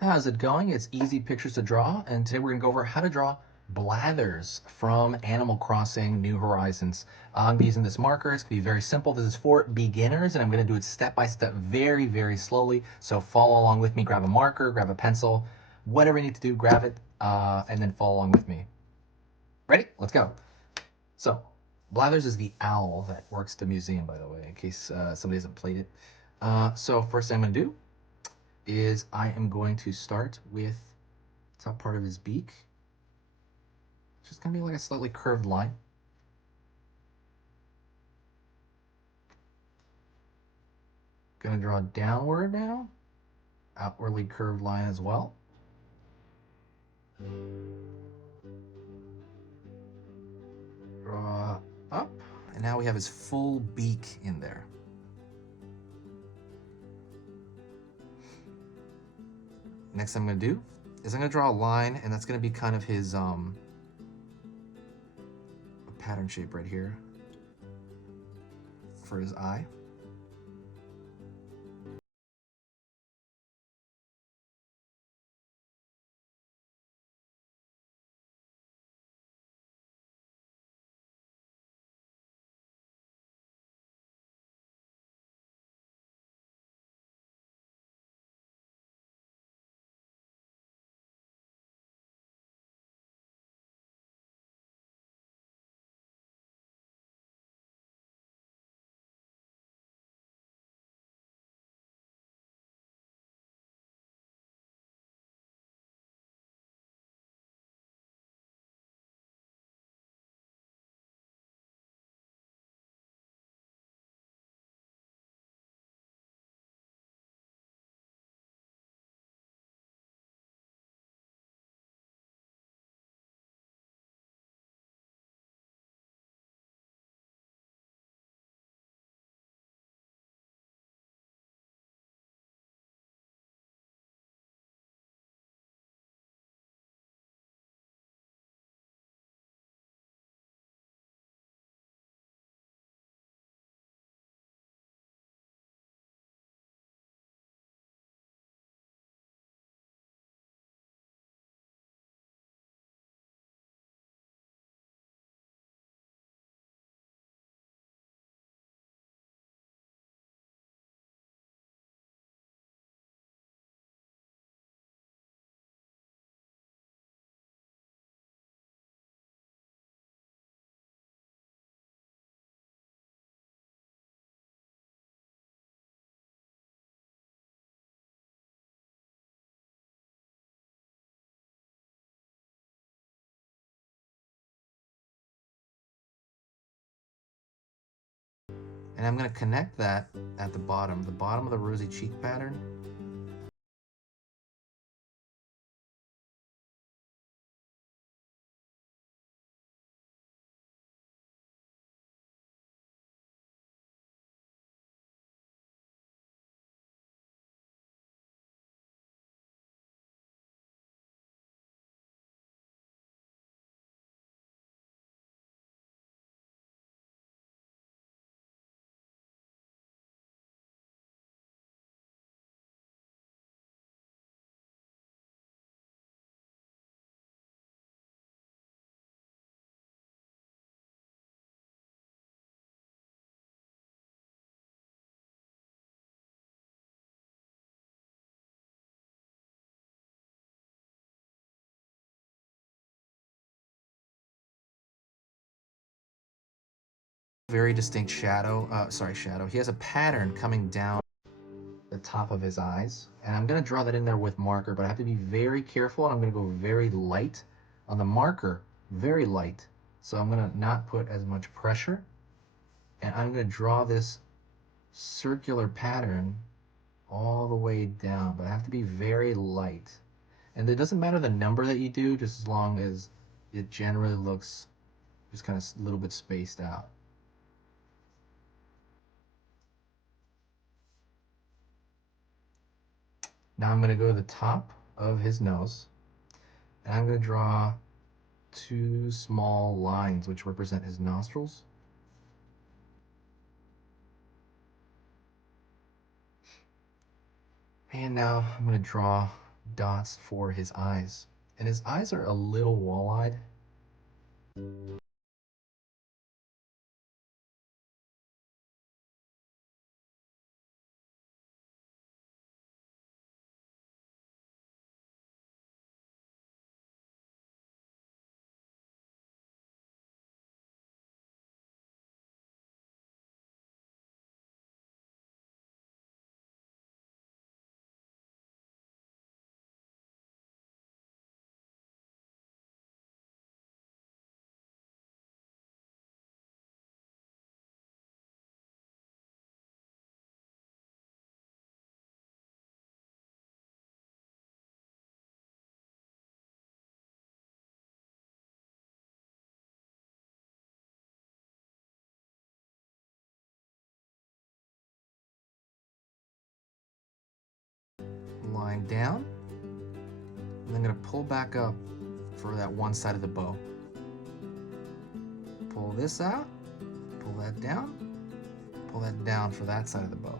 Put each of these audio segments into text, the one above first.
How's it going? It's Easy Pictures to Draw, and today we're going to go over how to draw Blathers from Animal Crossing New Horizons. I'm going to be using this marker. It's going to be very simple. This is for beginners, and I'm going to do it step by step, very, very slowly. So follow along with me. Grab a marker, grab a pencil, whatever you need to do, grab it, and then follow along with me. Ready? Let's go. So, Blathers is the owl that works the museum, by the way, in case somebody hasn't played it. So first thing I'm going to do is I am going to start with the top part of his beak. It's just going to be like a slightly curved line. Going to draw downward now. Outwardly curved line as well. Draw up. And now we have his full beak in there. Next thing I'm going to do is I'm going to draw a line, and that's going to be kind of his pattern shape right here for his eye. And I'm going to connect that at the bottom of the rosy cheek pattern. Very distinct shadow. Shadow. He has a pattern coming down the top of his eyes. And I'm going to draw that in there with marker, but I have to be very careful. And I'm going to go very light on the marker, very light. So I'm going to not put as much pressure. And I'm going to draw this circular pattern all the way down, but I have to be very light. And it doesn't matter the number that you do, just as long as it generally looks just kind of a little bit spaced out. Now I'm going to go to the top of his nose, and I'm going to draw two small lines which represent his nostrils. And now I'm going to draw dots for his eyes. And his eyes are a little wall-eyed. Line down. And I'm going to pull back up for that one side of the bow. Pull this out, pull that down, pull that down for that side of the bow.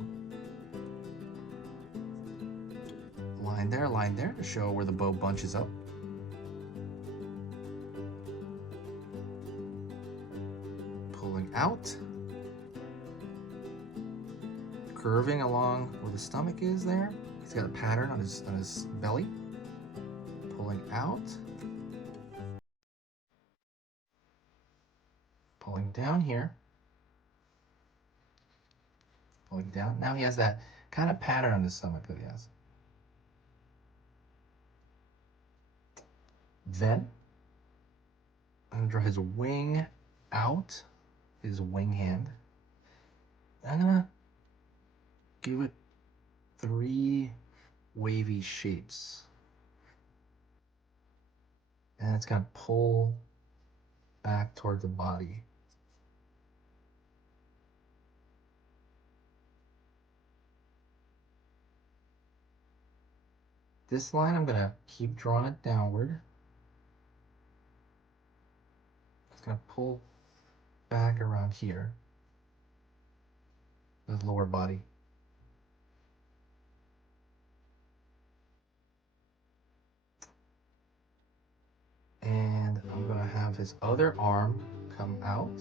Line there to show where the bow bunches up. Pulling out. Curving along where the stomach is there. He's got a pattern on his belly. Pulling out. Pulling down here. Pulling down. Now he has that kind of pattern on his stomach that he has. Then I'm going to draw his wing out, his wing hand. I'm going to give it 3 wavy shapes. And it's going to pull back toward the body. This line, I'm going to keep drawing it downward. It's going to pull back around here, the lower body. And I'm going to have his other arm come out.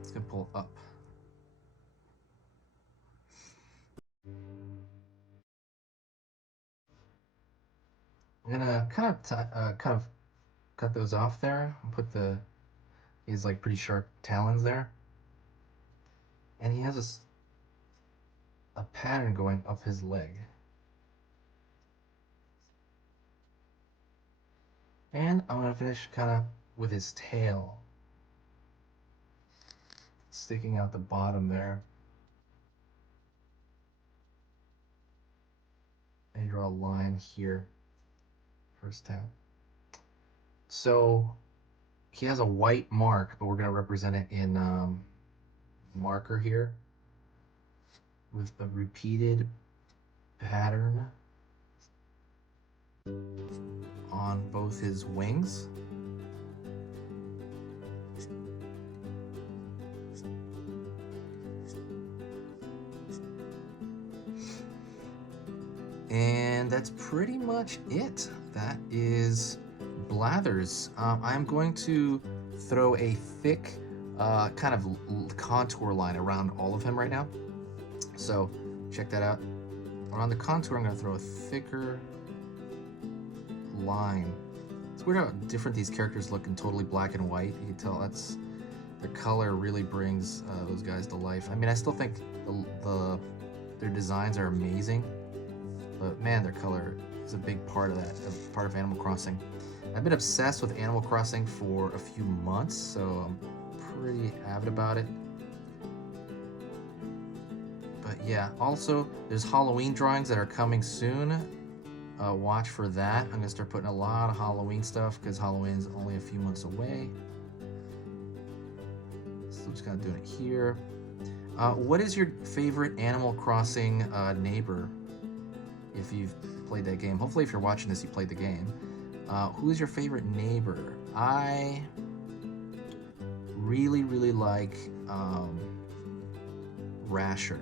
It's going to pull up. I'm gonna kind of cut those off there and put he's like pretty sharp talons there, and he has a pattern going up his leg. And I'm gonna finish kind of with his tail sticking out the bottom there, and draw a line here for his tail. So he has a white mark, but we're going to represent it in marker here with a repeated pattern on both his wings. And that's pretty much it. That is Blathers. I'm going to throw a thick kind of contour line around all of him right now. So check that out. Around the contour, I'm going to throw a thicker line. It's weird how different these characters look in totally black and white. You can tell that's their color really brings those guys to life. I mean, I still think their designs are amazing, but man, their color is a big part of that, part of Animal Crossing. I've been obsessed with Animal Crossing for a few months, so I'm pretty avid about it. But yeah, also there's Halloween drawings that are coming soon. Watch for that. I'm gonna start putting a lot of Halloween stuff because Halloween is only a few months away. So I'm just kind of doing it here. What is your favorite Animal Crossing neighbor? If you've played that game, hopefully if you're watching this, you played the game. Who is your favorite neighbor? I really like Rasher.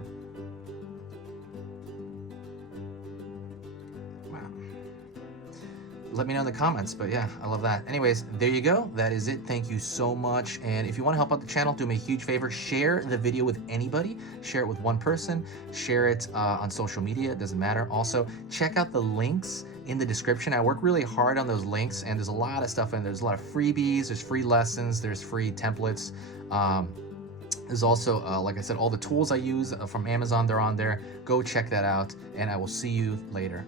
Let me know in the comments, but yeah, I love that. Anyways, there you go. That is it. Thank you so much. And if you want to help out the channel, do me a huge favor. Share the video with anybody. Share it with one person. Share it on social media. It doesn't matter. Also, check out the links in the description. I work really hard on those links, and there's a lot of stuff in there. There's a lot of freebies. There's free lessons. There's free templates. There's also, like I said, all the tools I use from Amazon. They're on there. Go check that out, and I will see you later.